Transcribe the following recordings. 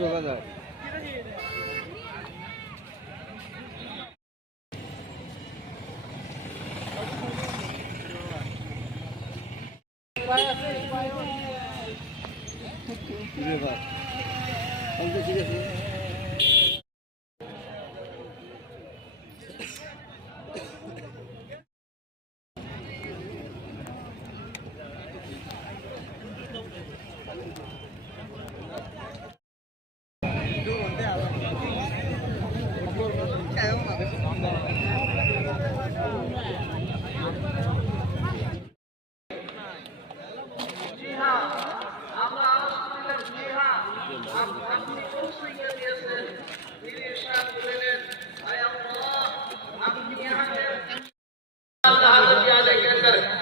ঢোকা যায়। ঠিক আছে।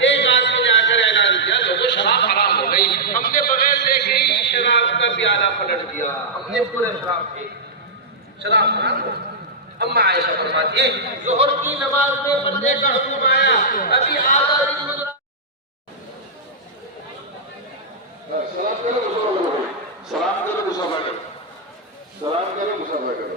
एक आदमी ने आकर ऐलान किया लोगों शराब हराम हो गई। हमने बगैर देखे ही शराब का प्याला पलट दिया। हमने पूरे शराब पी, शराब हराम हो। अम्मा आयशा फरमाती है जोहर की नमाज में पर्दे का हुक्म आया, अभी आधा दिन गुजरा। सलाम करो मुसाफा करो, सलाम करो मुसाफा करो, सलाम करो मुसाफा करो।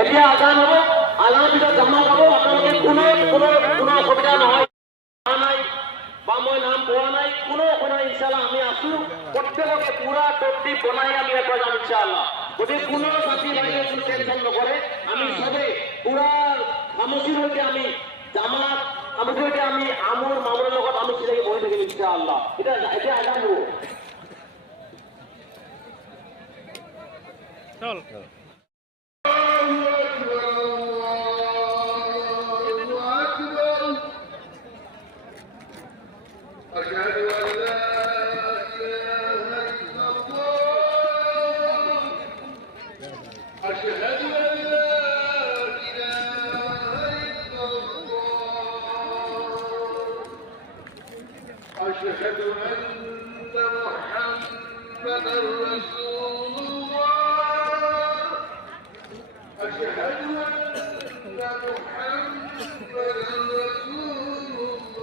এতিয়া আজান হব, আজানৰ পিছত জমা পাব। আপোনালোকে কোনো অসুবিধা নহয়, নাই বা মই নাম পোৱা নাই, কোনো অসুবিধা ইনশাআল্লাহ আমি আছো। প্ৰত্যেককে পুৰা তৰতিব বনাই আমি এটা যাম ইনশাআল্লাহ। গতিকে কোনো জাতি বাইরে কোনো টেনশন নকৰে, আমি সবে পুৰা খামোচিৰ সৈতে আমি জামাত খামোচিৰ সৈতে আমি আমোৰ মামুৰৰ লগত আমি চিনাকি বহি থাকিম ইনশাআল্লাহ। এতিয়া আজান হব। চল أشهد أن محمدا رسول الله أشهد أن محمدا رسول الله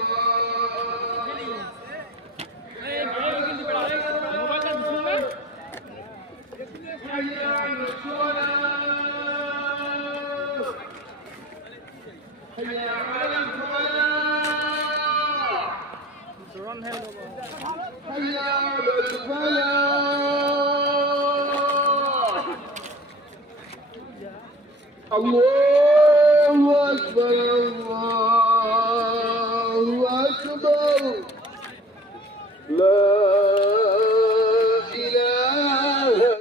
حي على الصلاة حي على الفلاح حي على الفلاح الله أكبر الله أكبر لا إله